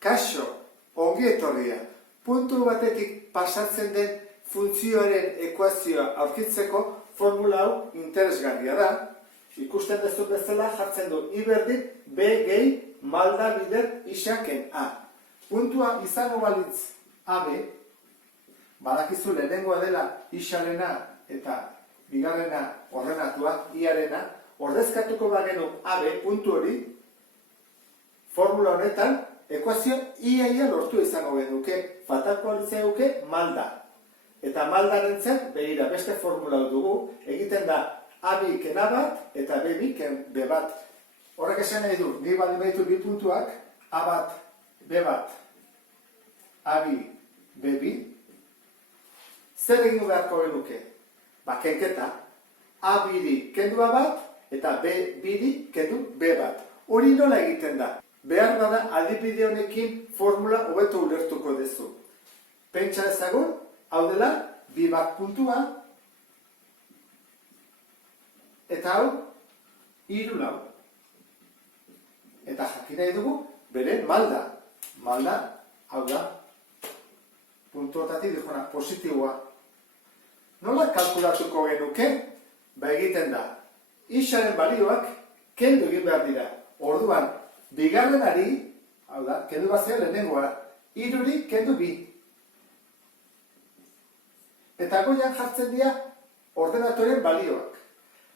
Kaixo, ongi etorria, puntu batetik pasatzen den funtzioaren ekuazioa aurkitzeko formula hau interesgarria da. Ikusten duzu bezala jartzen du I berdin B gehi malda bider isaken A. Puntua izango balitz AB, badakizu lehenengoa dela isarena eta bigarrena ordenatua, iarena, ordezkatuko bagenu AB puntu hori, formula honetan, ekuazio iaia lortu izango genuke, faltako litzeuke malda. Eta maldaren zen, begira, beste formula dugu, egiten da A2 ken A bat eta B2 ken B bat. Horrek esan nahi du, ni baldin baditu bi puntuak, A bat, B bat, A2, B2, zer egin beharko genuke? Kenketa, A2 kendu A bat eta B2 kendu B bat. Hori nola egiten da? Behar bada adibide honekin formula hobeto ulertuko duzu. Pentsa ezagun, hau dela, bi bat puntua, eta hau, hiru lau. Eta jakin nahi dugu, bere malda. Malda, hau da, puntuotatik dihona, positiboa. Nola kalkulatuko genuke? Egiten da, isaren balioak kendu egin behar dira. Orduan, bigarrenari, hau da, kendu bat zera lehenengoa, hiruri kendu bi. Eta goian jartzen dira ordenatoren balioak.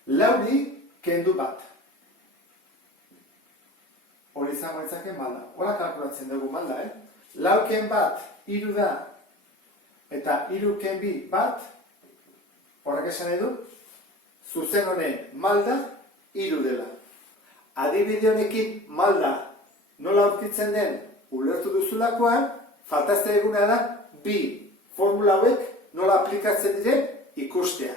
Lauri kendu bat. Hori izango ditzake malda. Hora kalkulatzen dugu malda, Lauken bat, hiru da, eta hiruken bi bat, horrek esan edu, zuzen honen malda, hiru dela. Adibide honekin malda nola aurkitzen den ulertu duzulakoan, faltazte eguna da bi formula hauek nola aplikatzen diren ikustea.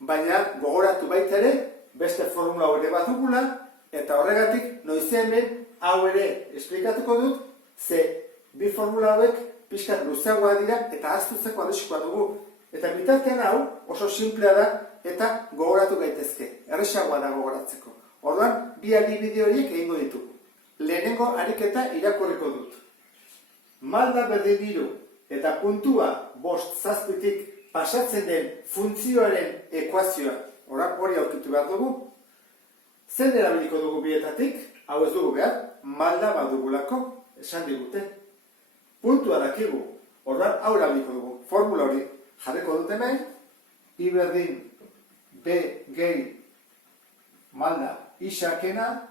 Baina gogoratu baita ere beste formula hori bat dugula eta horregatik noizean hemen hau ere esplikatuko dut ze bi formula hauek pixkat luzeagoa dira eta ahaztutzeko adeskoa dugu. Eta bitartean hau oso simplea da eta gogoratu gaitezke. Erresagoa da gogoratzeko. Orduan, bi adibide horiek egingo ditugu. Lehenengo ariketa irakurriko dut. Malda berdin hiru eta puntua 5-7tik pasatzen den funtzioaren ekuazioa, hori aurkitu behar dugu. Zer erabiliko dugu bietatik, hau ez dugu behar, malda badugulako, esan digute. Puntua dakigu, orduan hau erabiliko dugu. Formula hori jarriko dut hemen, I berdin B gehi malda isakena,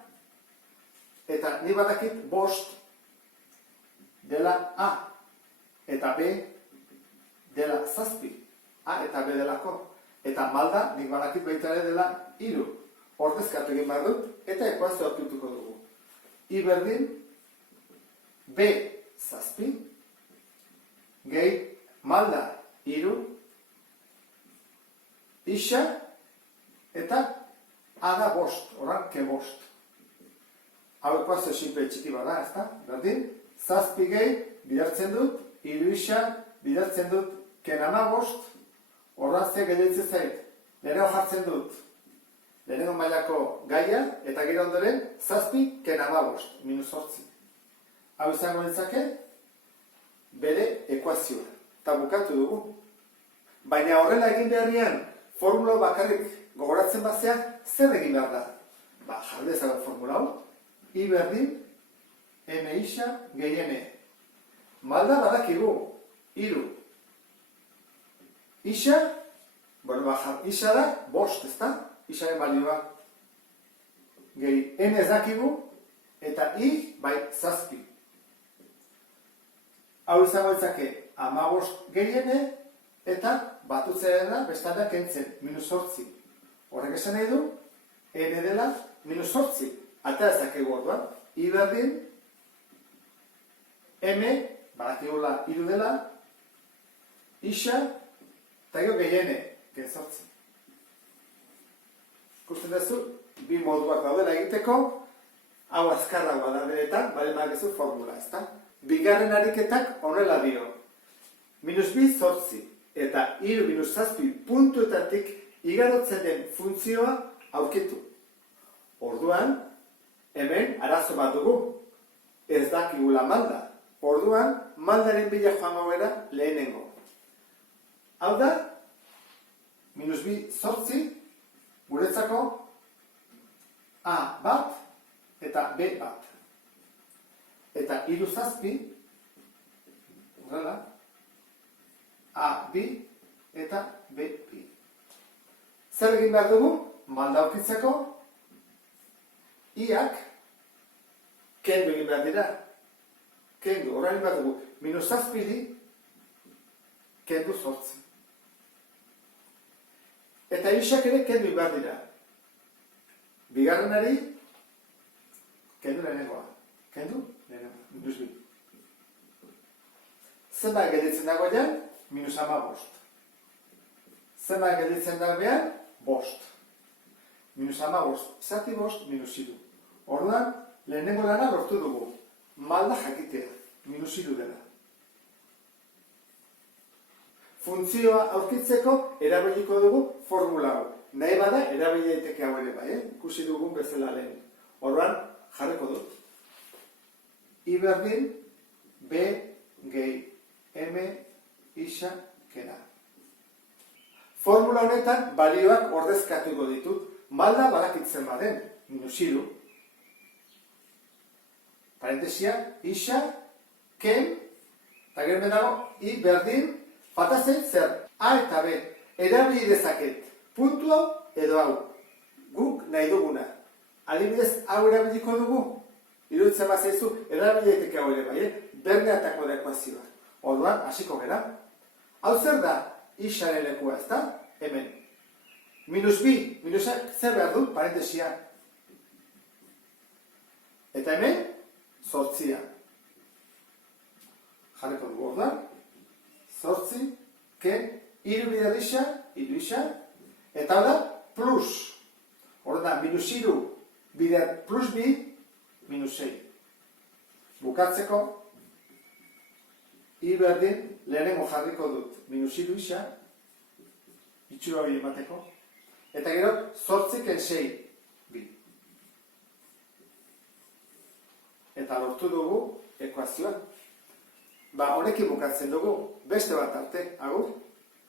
eta ni badakit 5 dela A, eta B dela 7, A eta B delako, eta malda nik badakit baita ere dela 3. Ordezkatu egin behar dut, eta ekuazio aurkituko dugu. I berdin B 7 gehi malda 3 isa eta A da 5, oran ke 5. Hau ekuazio simple txiki bada, ez da? Berdin, 7 gehi bidartzen dut, 3 isa bidartzen dut ken 5, orran ze gelditzen zait. Lehenengo jartzen dut, lehenengo mailako gaia, eta gero ondoren, 7 ken 5, -8. Hau izango ditzake, bere ekuazioa. Eta bukatu dugu. Baina horrela egin beharrian, formula bakarrik gogoratzen bazea, zer egin behar da? Jarri dezagun formula hau. I berdin, M isa gehi N. Malda badakigu, 3. Isa, isa da 5, ez da? Isaren balioa. Gehi N ez dakigu, eta I bai 7. Hau izango ditzake 15 gehi N, eta batutzea da bestalda kentzen, -8. Horrek esan nahi du, N dela -8. Ata ezakegu orduan. I berdin, M, badakigula 3 dela, isa, eta gero gehi N, gen 8. Ikusten duzu, bi moduak daudela egiteko, hau azkarragoa da beretan, bale magizu formula, ezta? Bigarren ariketak honela dio. -2 8 eta 3 -7 puntuetatik igarotzen den funtzioa aurkitu. Orduan, hemen arazo bat dugu. Ez dakigula malda. Orduan, maldaren bila joango gara lehenengo. Hau da, minus bi zortzi, guretzako A bat eta B bat. Eta hiru zazpi, horrela, A bi eta B bi. Zer egin behar dugu? Malda aurkitzeko, iak kendu egin behar dira. Kendu, orain behar dugu, minus zazpiri, kendu zortzi. Eta isak ere kendu egin behar dira. Bigarrenari, kendu lehenengoa. Kendu lehenengoa, minus bi. Zenbat gelditzen dagoean, minus 15. Zenbat gelditzen dagoean, bost. Minus 15, zati bost, minus iru. Orduan, lehenengo lana lortu dugu. Malda jakitea, minus iru dela. Funtzioa aurkitzeko erabiliko dugu formula hau. Nahi bada, erabili daiteke hau ere bai, ikusi dugun bezala lehen. Orduan, jarriko dut. I berdin, B gehi M isa kena. Formula honetan balioak ordezkatuko ditut. Malda badakitzen baden, minus iru. Parentesia, isa, ken, eta gero dago, I berdin, fatazen zer, A eta B. Erabili dezaket, puntu hau edo hau. Guk nahi duguna. Adibidez, hau erabiliko dugu. Iruditzen bat zaizu, erabili daiteke hau ere bai, berneatako da ekuazioa. Orduan, hasiko gara. Hau zer da, isaren lekua, ez da? Hemen. Minus bi, minusak zer behar du, parentesia. Eta hemen, zortzia. Jarriko dugu orduan. Zortzi, ken, iru bider isa, iru isa. Eta hau da, plus. Orduan, minus iru bider plus bi, minus 6. Bukatzeko, I berdin, lehenengo jarriko dut, minus iru isa, itxura hori emateko. Eta gero, zortzi ken 6, bi. Eta lortu dugu ekuazioa. Honekin bukatzen dugu, beste bat arte, agur.